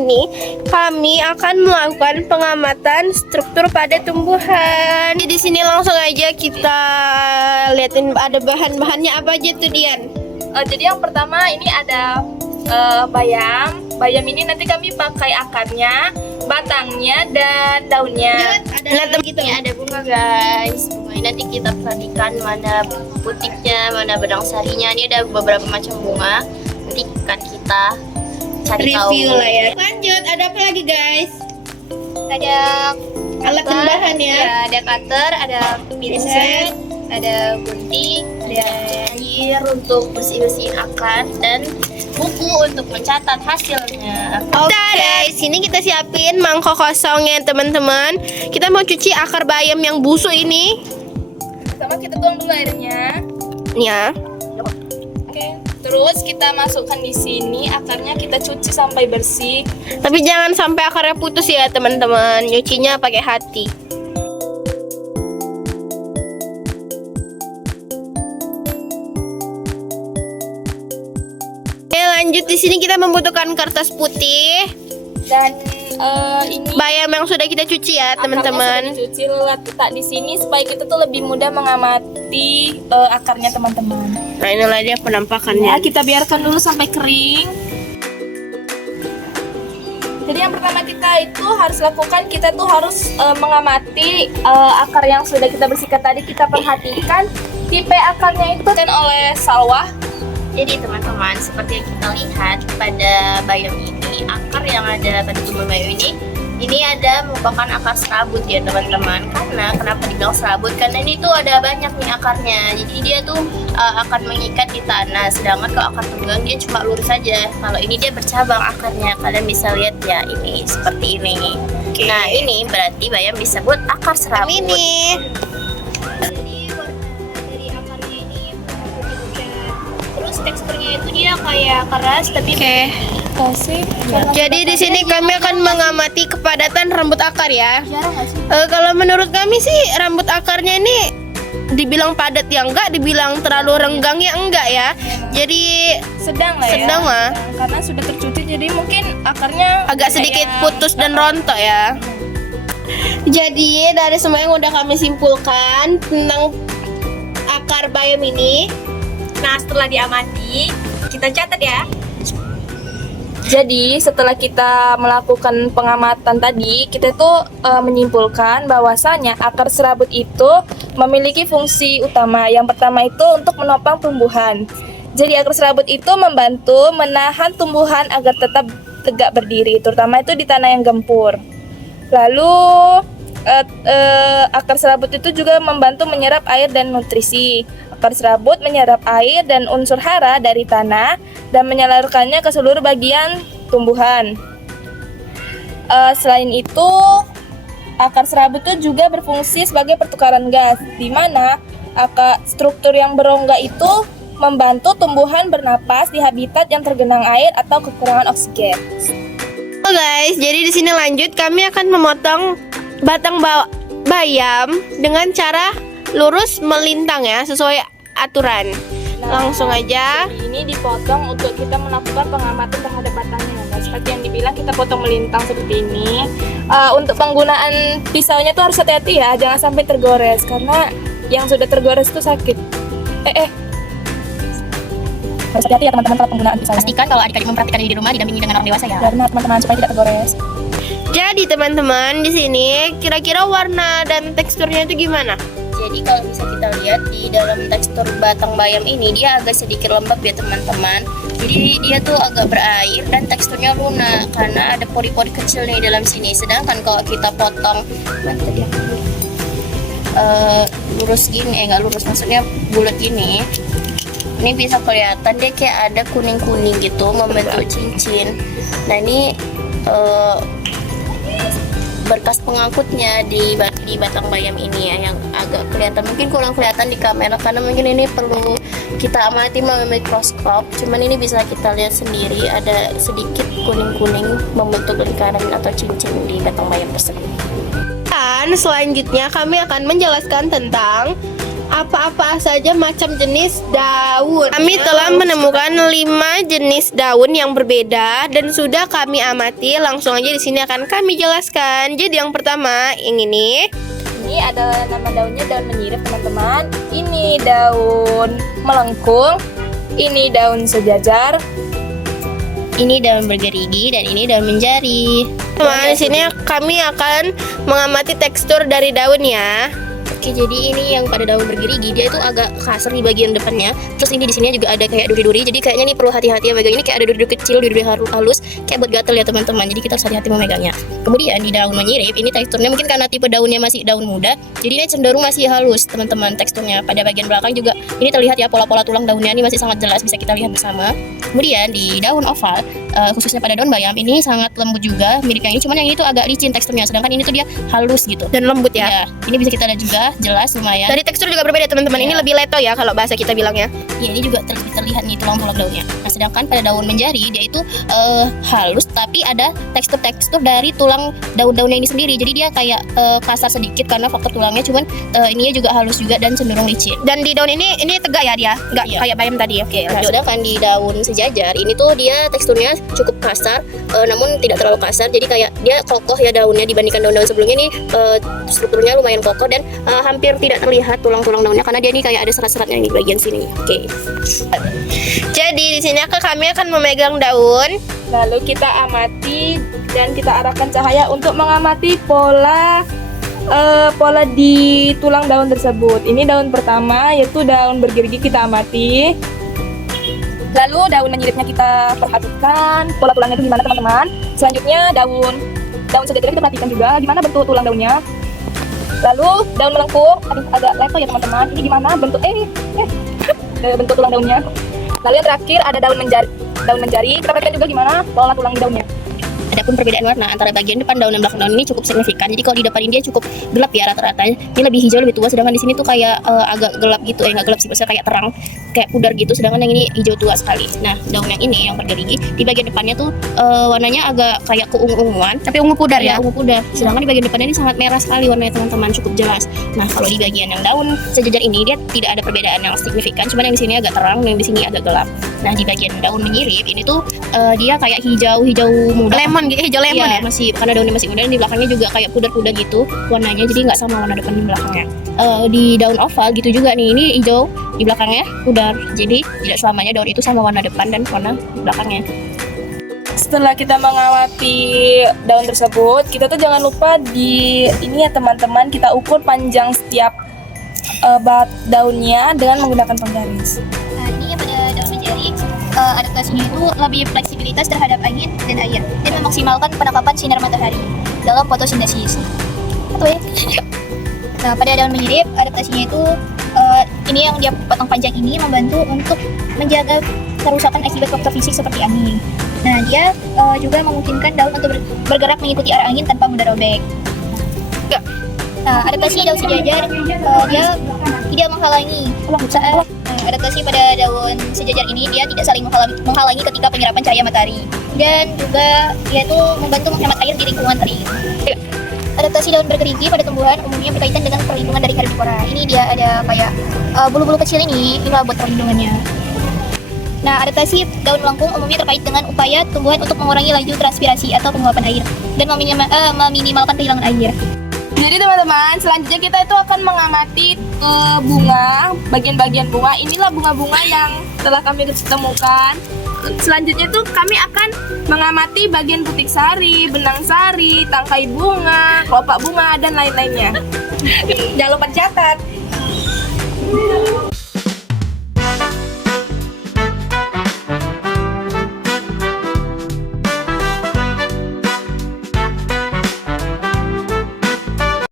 ini kami akan melakukan pengamatan struktur pada tumbuhan. Jadi di sini langsung aja kita liatin ada bahan-bahannya apa aja tuh, Dian. Jadi yang pertama ini ada bayam. Bayam ini nanti kami pakai akarnya, batangnya, dan daunnya. Ada bunga, guys. Bunga ini nanti kita perhatikan mana putihnya, mana benang sarinya. Ini ada beberapa macam bunga. Nanti kan kita cari Review tahu. lah ya. Lanjut, ada apa lagi, guys? Ada Alat tambahan ya. ada cutter, ada pinset, ada gunting, ada Air untuk bersih-bersihin akar dan buku untuk mencatat hasilnya. Guys, sini kita siapin mangkok kosongnya, teman-teman. Kita mau cuci akar bayam yang busuk ini. Pertama kita tuang dulu airnya. Ya. Oke. Terus kita masukkan di sini, akarnya kita cuci sampai bersih. Tapi jangan sampai akarnya putus ya, teman-teman. Nyucinya pakai hati. Oke, lanjut di sini kita membutuhkan kertas putih. Dan ini Bayam yang sudah kita cuci ya, teman-teman. Cuci letak di sini supaya kita tuh lebih mudah mengamati akarnya, teman-teman. Nah, inilah dia penampakannya. Ya, kita biarkan dulu sampai kering. Jadi yang pertama kita itu harus lakukan, kita tuh harus mengamati akar yang sudah kita bersihkan tadi. Kita perhatikan tipe akarnya itu kan oleh sawah. Jadi teman-teman, seperti yang kita lihat pada bayam ini, akar yang ada pada tumbuhan bayam ini ada merupakan akar serabut ya, teman-teman. Karena kenapa dibilang serabut? Karena ini tuh ada banyak nih akarnya. Jadi dia tuh akan mengikat di tanah. Sedangkan kalau akar tunggang dia cuma lurus saja. Kalau ini dia bercabang akarnya. Kalian bisa lihat ya, ini seperti ini. Oke. Nah, ini berarti bayam disebut akar serabut. ini. Jadi warna dari akarnya ini putih pucat. Terus teksturnya itu dia kayak keras tapi Kasih. Jadi di sini kami akan mengamati kepadatan rambut akar ya. Jarang nggak sih? Kalau menurut kami sih rambut akarnya ini dibilang padat ya enggak, dibilang terlalu renggang ya enggak ya. Jadi Sedang lah ya. Sedang lah. Karena sudah tercuci, jadi mungkin akarnya agak sedikit putus dan rontok ya. Jadi dari semua yang udah kami simpulkan tentang akar bayam ini, Nah, setelah diamati, kita catat ya. Jadi setelah kita melakukan pengamatan tadi, kita tuh menyimpulkan bahwasanya akar serabut itu memiliki fungsi utama. Yang pertama itu untuk menopang tumbuhan. Jadi akar serabut itu membantu menahan tumbuhan agar tetap tegak berdiri, terutama itu di tanah yang gempur. Lalu akar serabut itu juga membantu menyerap air dan nutrisi. Akar serabut menyerap air dan unsur hara dari tanah dan menyalurkannya ke seluruh bagian tumbuhan. Selain itu, akar serabut itu juga berfungsi sebagai pertukaran gas, di mana struktur yang berongga itu membantu tumbuhan bernapas di habitat yang tergenang air atau kekurangan oksigen. Halo guys, jadi di sini lanjut kami akan memotong batang bayam dengan cara lurus melintang ya, sesuai aturan. Langsung aja. Ini dipotong untuk kita melakukan pengamatan terhadap batangnya. Nah, seperti yang dibilang kita potong melintang seperti ini. Untuk penggunaan pisaunya tuh harus hati-hati ya, jangan sampai tergores karena yang sudah tergores itu sakit. Harus hati-hati ya teman-teman kalau penggunaan pisau. Pastikan kalau adik-adik memperhatikan ini di rumah, didampingi dengan orang dewasa ya. Karena teman-teman supaya tidak tergores. Jadi teman-teman, di sini kira-kira warna dan teksturnya itu gimana? Jadi kalau bisa kita lihat di dalam tekstur batang bayam ini dia agak sedikit lembab ya teman-teman. Jadi dia tuh agak berair dan teksturnya lunak karena ada pori-pori kecil nih dalam sini. Sedangkan kalau kita potong lurus gini, nggak lurus, maksudnya bulat gini, ini bisa kelihatan dia kayak ada kuning-kuning gitu membentuk cincin. Nah ini berkas pengangkutnya di batang bayam ini ya, yang agak kelihatan, mungkin kurang kelihatan di kamera karena mungkin ini perlu kita amati melalui mikroskop. Cuman ini bisa kita lihat sendiri ada sedikit kuning-kuning membentuk lingkaran atau cincin di batang bayam tersebut. Dan selanjutnya kami akan menjelaskan tentang apa-apa saja macam jenis daun. Kami telah menemukan 5 jenis daun yang berbeda dan sudah kami amati. Langsung aja di sini akan kami jelaskan. Jadi yang pertama, yang ini. Ini adalah nama daunnya daun menyirip teman-teman. Ini daun melengkung. Ini daun sejajar. Ini daun bergerigi dan ini daun menjari. Teman, di sini kami akan mengamati tekstur dari daunnya. Oke, jadi ini yang pada daun bergerigi dia itu agak kasar di bagian depannya. Terus ini di sini juga ada kayak duri-duri. Jadi kayaknya nih perlu hati-hati ya megang ini, kayak ada duri-duri kecil, duri-duri halus kayak buat gatel ya teman-teman. Jadi kita harus hati-hati memegangnya. Kemudian di daun menyirip ini teksturnya mungkin karena tipe daunnya masih daun muda, jadi ini cenderung masih halus teman-teman teksturnya. Pada bagian belakang juga ini terlihat ya pola-pola tulang daunnya ini masih sangat jelas bisa kita lihat bersama. Kemudian di daun oval khususnya pada daun bayam ini sangat lembut juga mirip yang ini, cuman yang ini tuh agak licin teksturnya, sedangkan ini tuh dia halus gitu dan lembut ya. Ini bisa kita lihat juga jelas lumayan. Dari tekstur juga berbeda teman-teman. Ini lebih leto ya kalau bahasa kita bilangnya. Ya, ini juga terlihat nih tulang-tulang daunnya. Nah, sedangkan pada daun menjari dia itu halus tapi ada tekstur-tekstur dari tulang daun-daunnya ini sendiri. Jadi dia kayak kasar sedikit karena faktor tulangnya, cuman ininya juga halus juga dan cenderung licin. Dan di daun ini tegak ya dia, nggak kayak bayam tadi. Oke, lanjut. Sedangkan di daun sejajar ini tuh dia teksturnya cukup kasar, namun tidak terlalu kasar. Jadi kayak dia kokoh ya daunnya dibandingkan daun-daun sebelumnya nih, strukturnya lumayan kokoh dan hampir tidak terlihat tulang-tulang daunnya karena dia ini kayak ada serat-seratnya di bagian sini. Oke. Jadi di sini kami akan memegang daun. Lalu kita amati dan kita arahkan cahaya untuk mengamati pola di tulang daun tersebut. Ini daun pertama yaitu daun bergerigi, kita amati. Lalu daun menyiripnya kita perhatikan pola tulangnya itu gimana teman-teman. Selanjutnya daun sejajar kita perhatikan juga gimana bentuk tulang daunnya. Lalu daun melengkung, agak leto ya teman-teman. Ini gimana bentuk bentuk tulang daunnya. Lalu yang terakhir ada daun menjari. Kita perhatikan juga gimana pola tulang di daunnya. Adapun perbedaan warna antara bagian depan daun dan belakang daun ini cukup signifikan. Jadi kalau di depan ini dia cukup gelap ya rata-rata. Dia lebih hijau, lebih tua, sedangkan di sini tuh kayak agak gelap gitu. Nggak gelap sih, maksudnya kayak terang, kayak pudar gitu. Sedangkan yang ini hijau tua sekali. Nah, daun yang ini yang bergerigi di bagian depannya tuh warnanya agak kayak keungu-unguan, tapi ungu pudar ya, ungu pudar. Sedangkan di bagian depannya ini sangat merah sekali warnanya teman-teman, cukup jelas. Nah, kalau di bagian yang daun sejajar ini dia tidak ada perbedaan yang signifikan, cuman yang di sini agak terang, yang di sini agak gelap. Nah, di bagian daun menyirip ini tuh dia kayak hijau muda. Hijau lemon ya? Masih karena daunnya masih muda dan di belakangnya juga kayak pudar-pudar gitu warnanya, jadi nggak sama warna depan di belakangnya. Di daun oval gitu juga nih, ini hijau di belakangnya pudar, jadi tidak selamanya daun itu sama warna depan dan warna belakangnya. Setelah kita mengamati daun tersebut, kita tuh jangan lupa di ini ya teman-teman, kita ukur panjang setiap bat daunnya dengan menggunakan penggaris. Nah, ini pada daun menjari adaptasinya itu lebih fleksibilitas terhadap angin dan air dan memaksimalkan penangkapan sinar matahari dalam fotosintesis. Betul ya? Nah, pada daun menyirip adaptasinya itu ini yang dia potong panjang ini membantu untuk menjaga kerusakan akibat faktor fisik seperti angin. Nah, dia juga memungkinkan daun untuk bergerak mengikuti arah angin tanpa mudah robek. Nah, adaptasi daun sejajar dia tidak menghalangi saat adaptasi pada daun sejajar ini dia tidak saling menghalangi ketika penyerapan cahaya matahari dan juga dia itu membantu menghemat air di lingkungan kering. Adaptasi daun bergerigi pada tumbuhan umumnya berkaitan dengan perlindungan dari herbivora. Ini dia ada kayak bulu-bulu kecil inilah buat perlindungannya. Nah, adaptasi daun melengkung umumnya terkait dengan upaya tumbuhan untuk mengurangi laju transpirasi atau penguapan air dan meminimalkan kehilangan air. Jadi teman-teman, selanjutnya kita itu akan mengamati bunga, bagian-bagian bunga. Inilah bunga-bunga yang telah kami temukan. Selanjutnya itu kami akan mengamati bagian putik sari, benang sari, tangkai bunga, kelopak bunga, dan lain-lainnya. Jangan lupa dicatat.